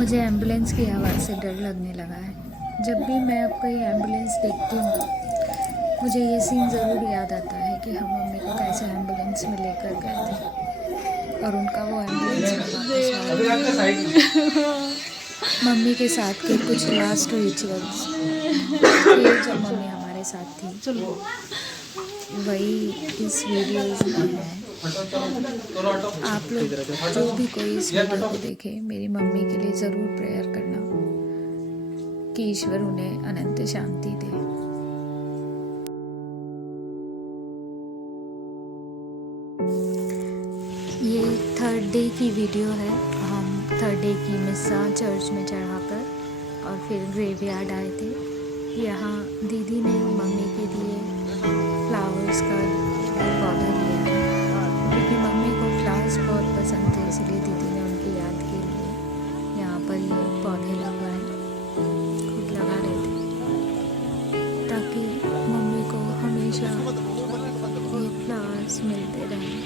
मुझे एम्बुलेंस की आवाज़ से डर लगने लगा है। जब भी मैं अब कोई एम्बुलेंस देखती हूँ मुझे ये सीन ज़रूर याद आता है कि हम मम्मी को कैसे एम्बुलेंस में लेकर गए थे और उनका वो एम्बुलेंस में वापस लाया। मम्मी के साथ के कुछ लास्ट रिचुअल्स थे जब मम्मी हमारे साथ थी, वही इस वीडियोज़ में है। आप लोग जो भी कोई इस वीडियो को देखे, मेरी मम्मी के लिए ज़रूर प्रेयर करना कि ईश्वर उन्हें अनंत शांति दे। ये थर्ड डे की वीडियो है। हम थर्ड डे की मिस्सा चर्च में चढ़ाकर और फिर ग्रेवयार्ड आए थे। यहाँ दीदी ने मम्मी के लिए फ्लावर्स का पौधा लिया है और क्योंकि मम्मी को फ्लावर्स बहुत पसंद थे इसलिए दीदी ने उनकी याद के लिए यहाँ पर ये पौधे लगवाए, खुद लगा रहे थे ताकि मम्मी को हमेशा ये फ्लावर्स मिलते रहें।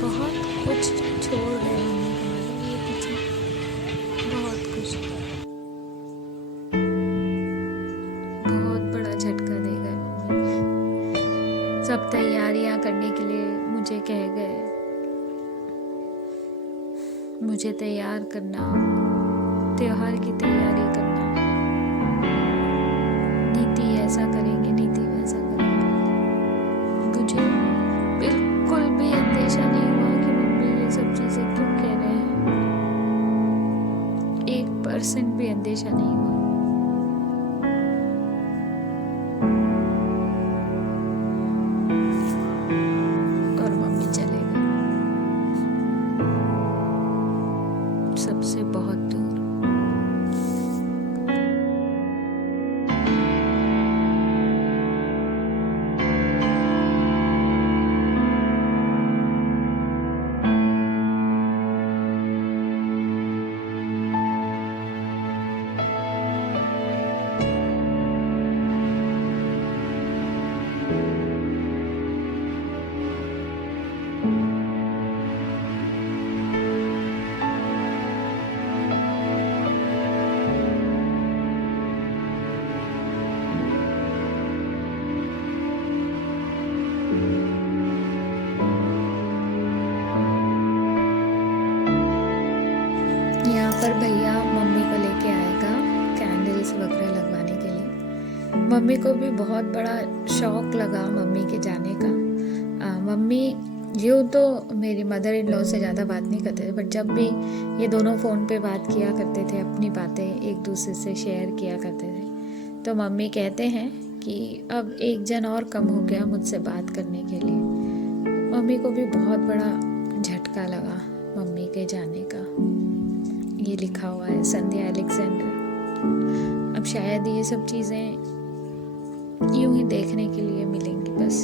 बहुत कुछ छोड़ गए मम्मी हमारे ये पीछे, बहुत कुछ, बहुत बड़ा झटका दे गए मम्मी। सब तैयारियां करने के लिए मुझे कह गए, मुझे तैयार करना, त्योहार की तैयारी करना, नीति ऐसा करेंगे, नीति वैसा करेंगे। मुझे बिल्कुल भी अंदेशा नहीं हुआ कि मम्मी ये सब चीज़ें क्यों कह रहे हैं। 1% भी अंदेशा नहीं हुआ। और मम्मी चले गए सबसे बहुत दूर। यहाँ पर भैया मम्मी को लेके आएगा कैंडल्स वगैरह लगवाने के लिए। मम्मी को भी बहुत बड़ा शौक लगा मम्मी के जाने का। मम्मी यूँ तो मेरी मदर इन लॉ से ज़्यादा बात नहीं करते थे, बट जब भी ये दोनों फ़ोन पे बात किया करते थे, अपनी बातें एक दूसरे से शेयर किया करते थे, तो मम्मी कहते हैं कि अब एक जन और कम हो गया मुझसे बात करने के लिए। मम्मी को भी बहुत बड़ा झटका लगा मम्मी के जाने का। ये लिखा हुआ है संध्या अलेक्जेंडर। अब शायद ये सब चीज़ें यूं ही देखने के लिए मिलेंगी बस।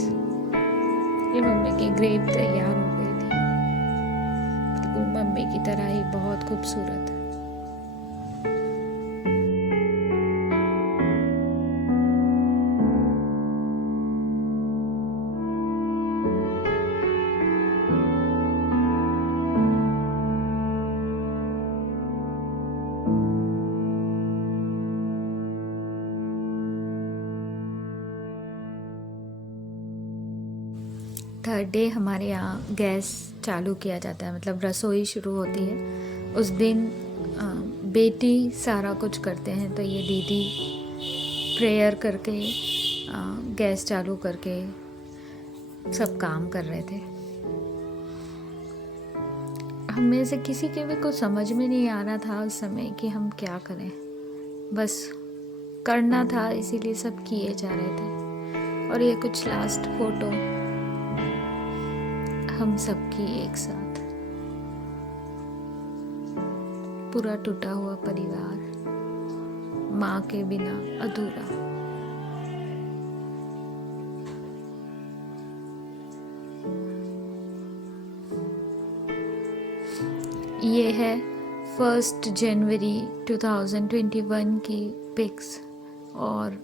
ये मम्मी की ग्रेव तैयार हो गई थी, बिल्कुल मम्मी की तरह ही, बहुत खूबसूरत। थर्ड डे हमारे यहाँ गैस चालू किया जाता है, मतलब रसोई शुरू होती है उस दिन। बेटी सारा कुछ करते हैं, तो ये दीदी प्रेयर करके गैस चालू करके सब काम कर रहे थे। हम में से किसी के भी कुछ समझ में नहीं आ रहा था उस समय कि हम क्या करें, बस करना था इसीलिए सब किए जा रहे थे। और ये कुछ लास्ट फोटो हम सबकी एक साथ, पूरा टूटा हुआ परिवार, माँ के बिना अधूरा। ये है 1 जनवरी 2021 की पिक्स और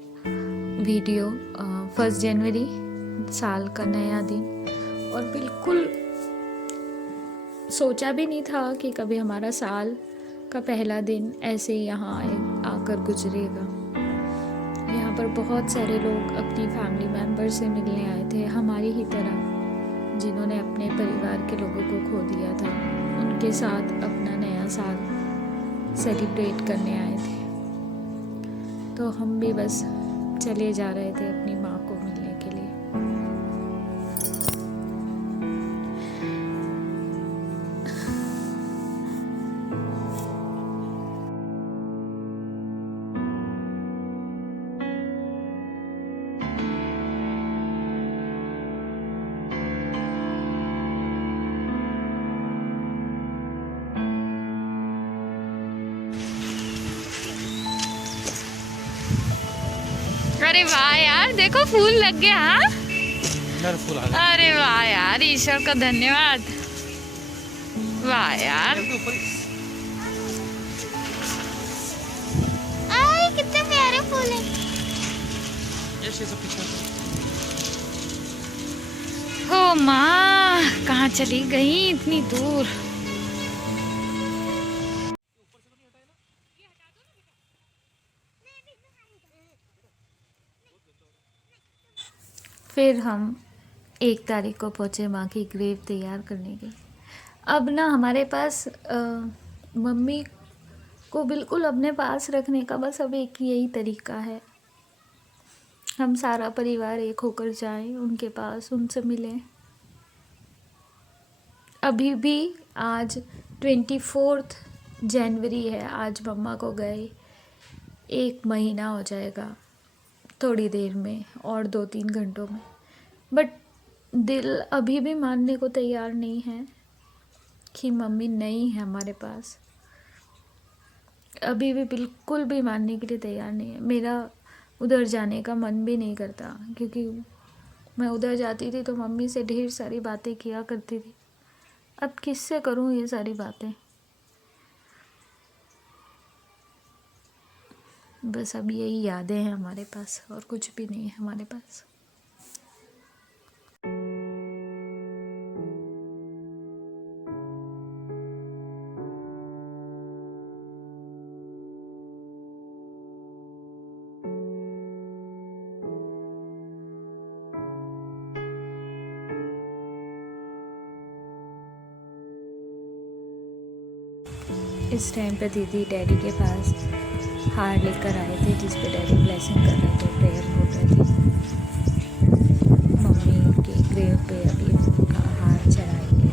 वीडियो। 1 जनवरी, साल का नया दिन, और बिल्कुल सोचा भी नहीं था कि कभी हमारा साल का पहला दिन ऐसे ही यहाँ आकर गुजरेगा। यहाँ पर बहुत सारे लोग अपनी फैमिली मेम्बर से मिलने आए थे, हमारी ही तरह, जिन्होंने अपने परिवार के लोगों को खो दिया था। उनके साथ अपना नया साल सेलिब्रेट करने आए थे। तो हम भी बस चले जा रहे थे अपनी माँ को मिलने के लिए। अरे वाह यार, देखो फूल लग गया। हाँ, फूल आ गया। अरे वाह यार, ईश्वर का धन्यवाद। वाह यार, कितने प्यारे फूल हैं। हो माँ, कहाँ चली गई इतनी दूर। फिर हम 1 तारीख को पहुँचे माँ की ग्रेव तैयार करने के लिए। अब ना हमारे पास मम्मी को बिल्कुल अपने पास रखने का बस अब एक यही तरीका है, हम सारा परिवार एक होकर जाएं उनके पास, उनसे मिलें। अभी भी आज 24 जनवरी है, आज मम्मा को गए 1 महीना हो जाएगा थोड़ी देर में, और 2-3 घंटों में। बट दिल अभी भी मानने को तैयार नहीं है कि मम्मी नहीं है हमारे पास। अभी भी बिल्कुल भी मानने के लिए तैयार नहीं है। मेरा उधर जाने का मन भी नहीं करता, क्योंकि मैं उधर जाती थी तो मम्मी से ढेर सारी बातें किया करती थी। अब किससे करूँ ये सारी बातें। बस अब यही यादें हैं हमारे पास, और कुछ भी नहीं है हमारे पास। इस टाइम पे दीदी डैडी के पास हार लेकर आए थे, जिस पे डैडी ब्लेसिंग कर रहे थे, प्रेयर बोल रहे थे। मम्मी के ग्रेव पे अभी उनका हार चढ़ाएंगे।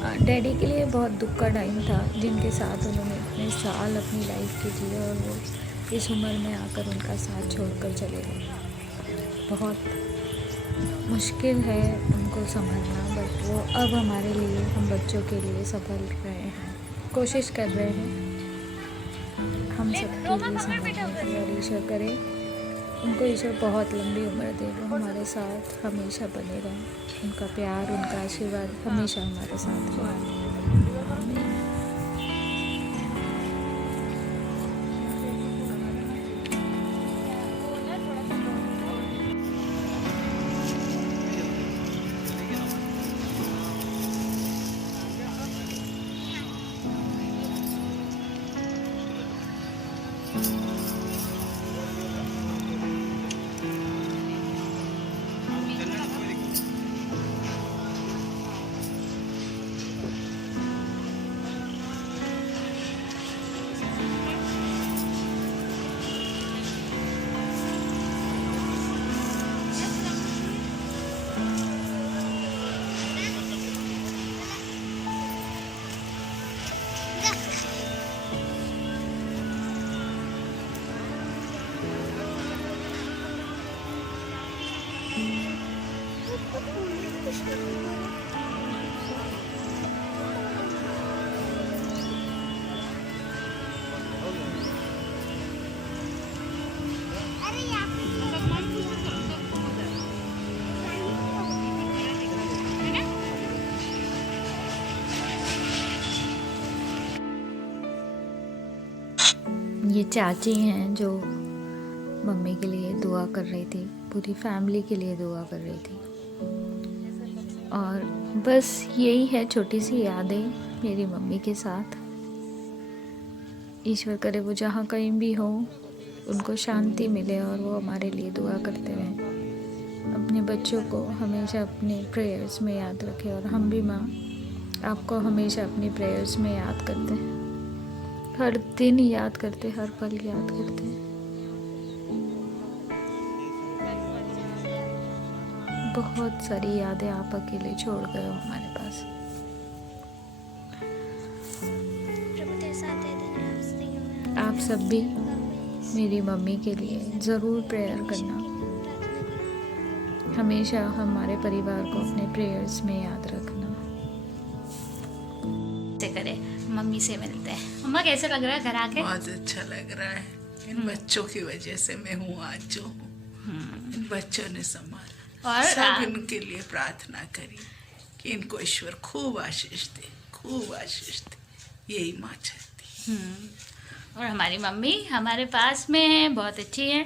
और डैडी के लिए बहुत दुख का टाइम था, जिनके साथ उन्होंने इतने साल अपनी लाइफ के जिए, और वो इस उम्र में आकर उनका साथ छोड़कर चले गए। बहुत मुश्किल है उनको समझना, बट वो अब हमारे लिए, हम बच्चों के लिए सफल रहे हैं, कोशिश कर रहे हैं हम सबके लिए समझने की। और ईश्वर करे उनको, ईश्वर बहुत लंबी उम्र दे, वो हमारे साथ हमेशा बने रहें। उनका प्यार, उनका आशीर्वाद हमेशा हमारे साथ रहे। ये चाची हैं जो मम्मी के लिए दुआ कर रही थी, पूरी फैमिली के लिए दुआ कर रही थी। और बस यही है छोटी सी यादें मेरी मम्मी के साथ। ईश्वर करे वो जहाँ कहीं भी हो उनको शांति मिले और वो हमारे लिए दुआ करते रहें। अपने बच्चों को हमेशा अपने प्रेयर्स में याद रखें और हम भी माँ आपको हमेशा अपनी प्रेयर्स में याद करते हैं, हर दिन याद करते, हर पल याद करते। बहुत सारी यादें आप अकेले छोड़ गए हो हमारे पास। आप सब भी मेरी मम्मी के लिए ज़रूर प्रेयर करना, हमेशा हमारे परिवार को अपने प्रेयर्स में याद रखना। से करे मम्मी से मिलते हैं। मम्मा कैसे लग रहा है घर आके? बहुत अच्छा लग रहा है। इन बच्चों की वजह से मैं हूँ आज जो हूँ। इन बच्चों ने संभाला और सब इनके लिए प्रार्थना करी कि इनको ईश्वर खूब आशीष दे, खूब आशीष दे, यही माँ चाहती। और हमारी मम्मी हमारे पास में है, बहुत अच्छी है।